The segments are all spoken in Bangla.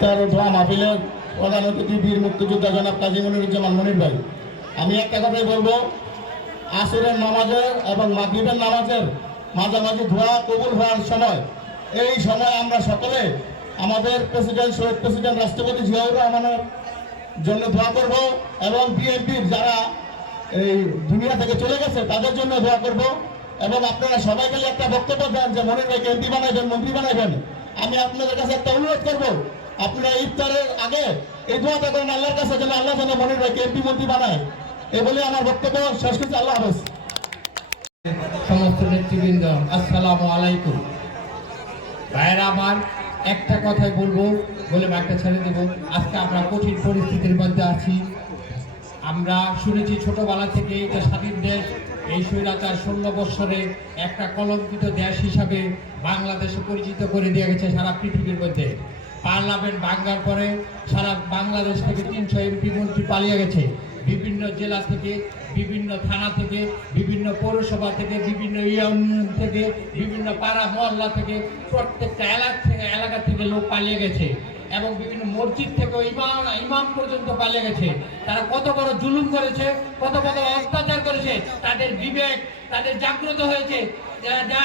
তার দোয়া মাহফিলের প্রধান অতিথি বীর মুক্তিযোদ্ধা জনাব কাজী মনিরুজ্জামান মনির ভাই, আমি একটা কথাই বলবো, আসরের নামাজের এবং মাগরিবের নামাজের মাঝামাঝি দোয়া কবুল হওয়ার সময়, এই সময় আমরা সকলে আমাদের প্রেসিডেন্ট, শহীদ প্রেসিডেন্ট রাষ্ট্রপতি জিয়াউর রহমানের জন্য দোয়া করব এবং বিএনপির যারা এই দুনিয়া থেকে চলে গেছে তাদের জন্য দোয়া করব। এবং আপনারা সবাই মিলে একটা বক্তব্য দেন যে মনির ভাইকে এমপি বানাইবেন, মন্ত্রী বানাইবেন। আমি আপনাদের কাছে একটা অনুরোধ করব, আপনারা ইফতারের আগে এই দোয়াটা করেন আল্লাহর কাছে যেন আল্লাহ যেন মনির ভাইকে এমপি মন্ত্রী বানায়। এই বলে আমার বক্তব্য শেষ করছি। আল্লাহ হাফেজ। সমস্ত নেতৃবৃন্দ, আসসালামু আলাইকুম। ভাইয়েরা আমার, একটা কথাই বলবো, বলে একটা ছেড়ে দেব। আজকে আমরা কঠিন পরিস্থিতির মধ্যে আছি। আমরা শুনেছি ছোটবেলা থেকে এটা স্বাধীন দেশ, এই স্বৈরাচার 16 বৎসরে একটা কলঙ্কিত দেশ হিসাবে বাংলাদেশে পরিচিত করে দিয়ে গেছে সারা পৃথিবীর মধ্যে। পার্লামেন্ট ভাঙার পরে সারা বাংলাদেশ থেকে 300 এমপি মন্ত্রী পালিয়ে গেছে। বিভিন্ন জেলা থেকে, বিভিন্ন থানা থেকে, বিভিন্ন পৌরসভা থেকে, বিভিন্ন ইউনিয়ন থেকে, বিভিন্ন পাড়া মহল্লা থেকে, প্রত্যেকটা এলাকা থেকে লোক পালিয়ে গেছে। এবং বিভিন্ন মসজিদ থেকে ইমাম পর্যন্ত পালিয়ে গেছে। তারা কত বড় জুলুম করেছে, কত বড় অত্যাচার করেছে, তাদের বিবেক তাদের জাগ্রত হয়েছে, যা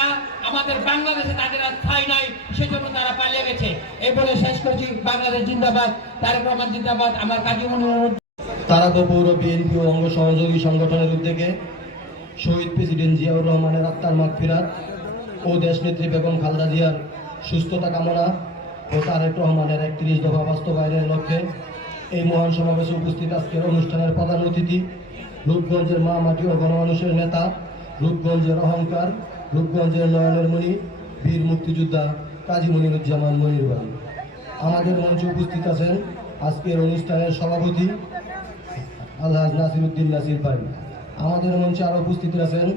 আমাদের বাংলাদেশে তাদের আর ঠাঁই নাই, সেজন্য তারা পালিয়ে গেছে। এই বলে শেষ করছি। বাংলাদেশ জিন্দাবাদ, তারেক রহমান জিন্দাবাদ। আমার কাজী মনির তারাপো পৌর বিএনপি ও অঙ্গ সহযোগী সংগঠনের উদ্যোগে শহীদ প্রেসিডেন্ট জিয়াউর রহমানের আত্মার মাগফিরাত ও দেশনেত্রী বেগম খালেদা জিয়ার সুস্থতা কামনা ও তারেক রহমানের 31 দফা বাস্তবায়নের লক্ষ্যে এই মহান সমাবেশে উপস্থিত আজকের অনুষ্ঠানের প্রধান অতিথি, রূপগঞ্জের মা মাটি ও গণমানুষের নেতা, রূপগঞ্জের অহংকার, রূপগঞ্জের নয়নের মণি, বীর মুক্তিযোদ্ধা কাজী মনিরুজ্জামান মনির ভাই। আমাদের মঞ্চে উপস্থিত আছেন আজকের অনুষ্ঠানের সভাপতি আলহাজ নাসিরউদ্দিন নাসির ভাই। আমাদের মঞ্চে আরও উপস্থিত আছেন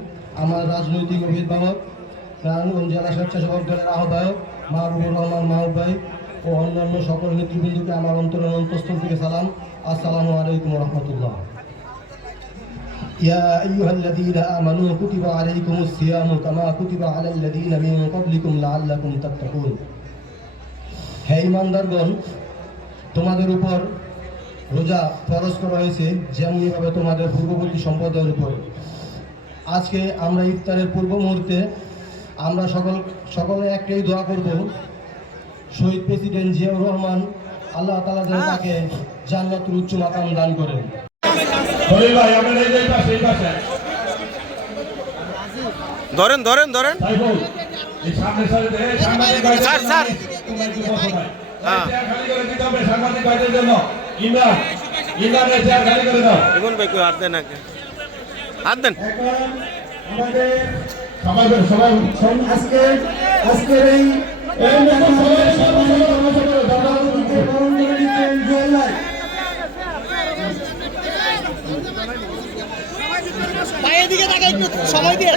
আমার রাজনৈতিক অভিভাবক, নারায়ণগঞ্জ জেলা স্বেচ্ছাসেবক দলের আহ্বায়ক মাহবুবুর রহমান মাহবুব ভাই ও অন্যান্য সকল নেতৃবৃন্দকে আমার অন্তরের অন্তঃস্থল থেকে সালাম। আসসালামু আলাইকুম রহমতুল্লাহ। ইয়া আইয়ুহাল্লাযীনা আমানু কুতিবা আলাইকুমুস সিয়ামু কামা কুতিবা আলাল্লাযীনা মিন ক্বাবলিকুম লাআল্লাকুম তাত্তাকুন। হে ঈমানদারগণ, তোমাদের উপর রোজা ফরজ করা হয়েছে যেমনভাবে তোমাদের পূর্ববর্তী সম্প্রদায়ের উপর। আজকে আমরা ইফতারের পূর্ব মুহূর্তে আমরা সকলে একটাই দোয়া করব, শহীদ প্রেসিডেন্ট জিয়াউর রহমান আল্লাহ তাআলা যেন তাকে জান্নাতুল উচ্চ মাকাম দান করেন। ধরেন ধরেন ধরেন স্যার স্যার ইমন ভাই কই হাত দেন, আগে হাত দেন। আজকের এই দিকে তাকাই একটু সময় দিয়ে।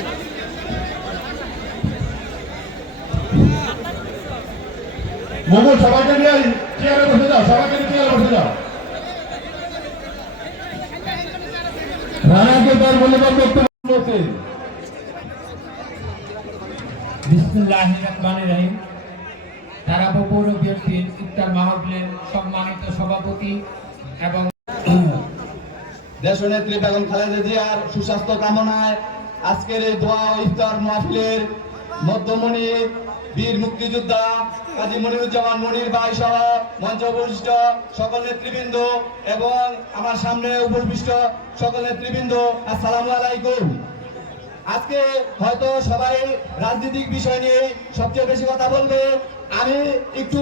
মোগল সবাইকে নিয়ে চেয়ারে বসে যাও, সবাইকে নিয়ে চেয়ারে বসে যাও। রানাকে তার মূল্যবান বক্তব্য আছে। বিসমিল্লাহির রহমানির রহিম। তারাপো পৌর বিএনপির ইফতার মাহফিলের সম্মানিত সভাপতি এবং দেশনেত্রী বেগম খালেদা জিয়ার সুস্বাস্থ্য কামনায় আজকের এই দোয়া ও ইফতার মাহফিলের মধ্যমণি বীর মুক্তিযোদ্ধা কাজী মনিরুজ্জামান মনির ভাই সহ মঞ্চ উপবিষ্ট সকল নেতৃবৃন্দ এবং আমার সামনে উপবিষ্ট সকল নেতৃবৃন্দ, আসসালামু আলাইকুম। আজকে হয়তো সবাই রাজনৈতিক বিষয় নিয়ে সবচেয়ে বেশি কথা বলবে, আমি একটু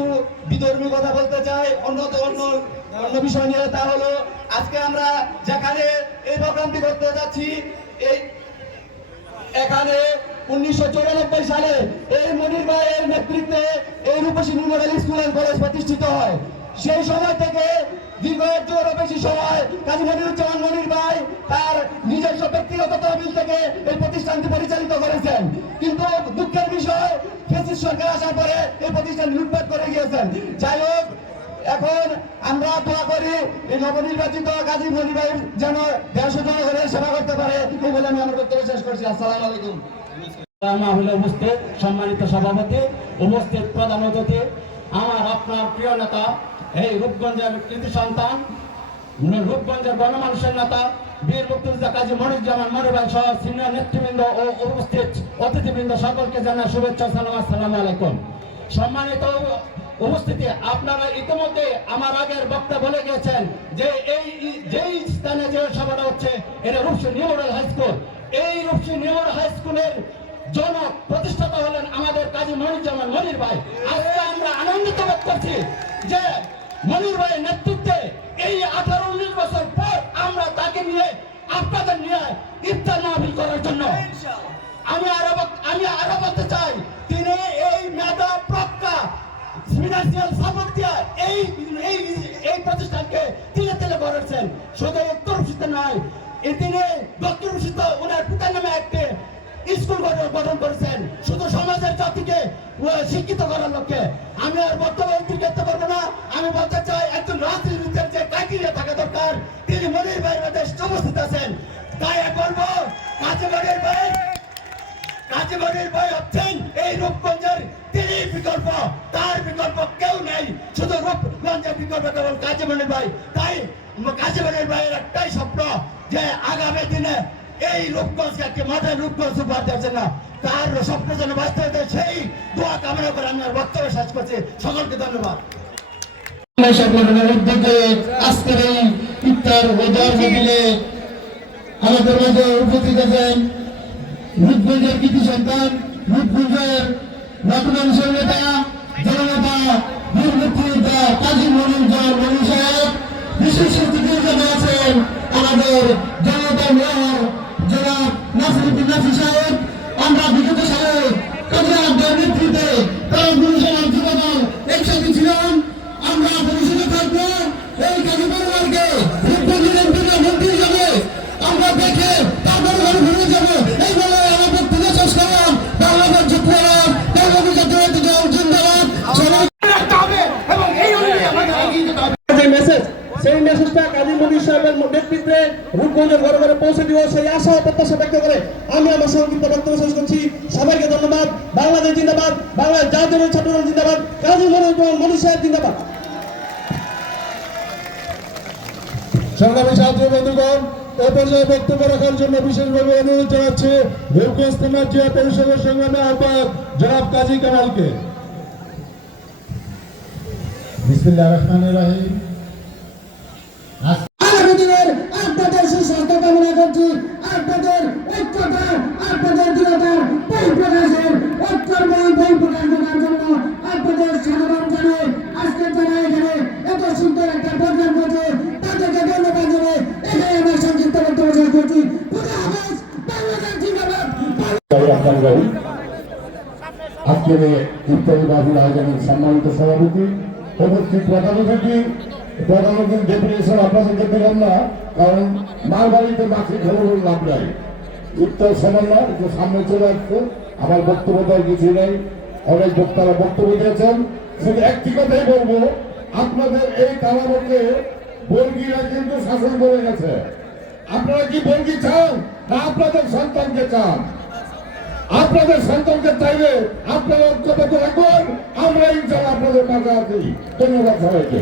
বিধর্মী কথা বলতে চাই অন্য বিষয় নিয়ে। তা হলো আজকে আমরা যেখানে এই প্রোগ্রামটি করতে যাচ্ছি, এখানে 1994 সালে এই মনির ভাইয়ের নেতৃত্বে এই রূপসী মডেল স্কুল এন্ড কলেজ প্রতিষ্ঠিত হয়। সেই সময় থেকে দীর্ঘ 1 যুগেরও বেশি সময় কাজী মনিরুজ্জামান মনির ভাই তার নিজস্ব ব্যক্তিগত তহবিল থেকে এই প্রতিষ্ঠানটি পরিচালিত করেছেন। কিন্তু দুঃখের বিষয়, ফ্যাসিস্ট সরকার আসার পরে এই প্রতিষ্ঠান লুটপাট করে গিয়েছেন। যাই হোক, এখন আমরা দোয়া করি এই নবনির্বাচিত কাজী মনির ভাই যেন দেশ ও জনগণের সেবা করতে পারে। এই বলে আমি আমার বক্তব্য শেষ করছি। আসসালামু আলাইকুম। উপস্থিত সম্মানিত সভাপতি, উপস্থিত প্রধান অতিথি, আমার আপনার প্রিয় নেতা এই রূপগঞ্জের কৃতি সন্তান, রূপগঞ্জের গণমানুষের নেতা বীর মুক্তিযোদ্ধা কাজী মনিরুজ্জামান মনির সহ সিনিয়র নেতৃবৃন্দ ও উপস্থিত অতিথিবৃন্দ সকলকে জানাই শুভেচ্ছা, সালাম, আসসালামু আলাইকুম। সম্মানিত উপস্থিতি, আপনারা ইতিমধ্যে আমার আগের বক্তা বলে গেছেন যে যেই স্থানে যে সভাটা হচ্ছে এটা রূপসী নিউ মডেল হাই স্কুল। এই রূপসী নিউ মডেল হাই স্কুলের জনক প্রতিষ্ঠাতা হলেন আমাদের কাজী মনিরুজ্জামান মনির ভাই। আজকে আমরা আনন্দিত বোধ করছি যে মনির ভাইয়ের নেতৃত্বে এই 18-19 বছর পর আমরা তাকে নিয়ে আপনাদের নিয়ে ইফতার মাহফিল করার জন্য আমি আরো বলতে চাই, তিনি এই মেধা প্রজ্ঞা ফিনান্সিয়াল সাপোর্ট দিয়ে এই প্রতিষ্ঠানকে তিলে তিলে গড়েছেন। শুধু উত্তর নয়, তিনি দক্ষিণ ওনার পিতার নামে একটি স্কুল গঠন করেছেন শুধু সমাজের জাতিকে শিক্ষিত করার লক্ষ্যে। আমি আর বক্তব্য উত্তর করবো না। আমি বলতে চাই, একজন রাজনীতির যে ক্রাইটেরিয়া থাকা দরকার, তিনি মনির ভাইয়ের মধ্যে উপস্থিত আছেন। তাই বলবো, কাজী মনির ভাই হচ্ছেন এই রূপগঞ্জের তিনি বিকল্প, তার বিকল্প কেউ নেই। শুধু রূপগঞ্জের বিকল্প কেবল কাজী মনির ভাই। তাই কাজী মনির ভাইয়ের একটাই স্বপ্ন যে আগামী দিনে এই রূপগঞ্জকে একটি মডেল রূপগঞ্জ উপহার দিয়েছেন না, তার স্বপ্ন যেন বাস্তবায়িত, সেই দোয়া কামনা করে আমি আর বক্তব্য শেষ করছি। সকলকে ধন্যবাদ। আজকের এই ইফতার ও দোয়া মাহফিলে আমাদের মাঝে উপস্থিত আছেন রূপগঞ্জের কৃতি সন্তান, রূপগঞ্জের গণমানুষের নেতা, জননেতা বীর মুক্তিযোদ্ধা কাজী মনিরুজ্জামান মনির সাহেব। বিশেষ অতিথির জন্য আছেন আমাদের জনতা মেয়র জনাব নাসিরউদ্দিন নাসি সাহেব। আমরা বিগত সালে কাজী আব্দের নেতৃত্বে প্রায় 19 যুবদল একসাথে ছিলাম। আমরা ভবিষ্যতে থাকবো এই কাজী পরিবারকে রূপগঞ্জের এমপির মন্ত্রী হিসাবে আমরা দেখে তারপরে ঘরে ঘুরে যাবো। এই বলে আমার বক্তব্য শেষ করলাম। বাংলাদেশ যুক্তরাজ্য বাংলাদেশ জাতীয়তাবাদী দল জিন্দাবাদ। এবং এই অনুযায়ী আমাদের এগিয়ে যেতে হবে। যে মেসেজ, সেই মেসেজটা কাজী মনির সাহেবের নেতৃত্বে রূপগঞ্জের ঘরে ঘরে পৌঁছে দিব, সেই আশা ও প্রত্যাশা ব্যক্ত করে আমি আমার সংক্ষিপ্ত বক্তব্য শেষ করছি। সবাইকে ধন্যবাদ। বাংলাদেশ জিন্দাবাদ, বাংলাদেশ জাতীয় ছাত্রদল জিন্দাবাদ, কাজী মনির সাহেব জিন্দাবাদ। সংগ্রামী ছাত্র বন্ধুগণ, এ পর্যায়ে বক্তব্য রাখার জন্য বিশেষভাবে অনুরোধ জানাচ্ছি রূপগঞ্জ থানা জিয়া পরিষদের সংগ্রামী আহ্বায়ক জনাব কাজী কামালকে। বিসমিল্লাহির রহমানির রহিম। আগামী দিনের আপনাদের সুস্বাস্থ্য কামনা করছি। আপনাদের ঐক্যতা, আপনাদের দৃঢ়তা, বই প্রকাশের ঐক্যময় বই প্রকাশ করার জন্য আপনাদের স্বাগত জানিয়ে আজকে যারা এখানে এত সুন্দর একটা প্রোগ্রাম করছে তাদেরকে ধন্যবাদ জানিয়ে এখানে আমার সংক্ষিপ্ত বক্তব্য শেষ করছি। খুদা হাফেজ। বাংলাদেশ জিন্দাবাদ। আজকের ইফতারি মাহফিল আয়োজনের সম্মানিত সভাপতি, উপস্থিত প্রধান অতিথি ডেপুটেশন আপনাদেরকে দিলাম না, কারণ মার বাড়িতে মাছের খবর লাভ নাই। উত্তর সময় না, একটু সামনে চলে আসছে। আমার বক্তব্য দেওয়ার কিছু নেই, অনেক বক্তারা বক্তব্য দিয়েছেন। শুধু একটি কথাই বলবো, আপনাদের এই কালামকে বর্গীরা কিন্তু শাসন করে গেছে। আপনারা কি বর্গী চান না আপনাদের সন্তানকে চান? আপনাদের সন্তানকে চাইলে আপনারা ঐক্যবদ্ধ রাখুন। আমরা ইনশাআল্লাহ আপনাদের মাঝে আছি। ধন্যবাদ সবাইকে।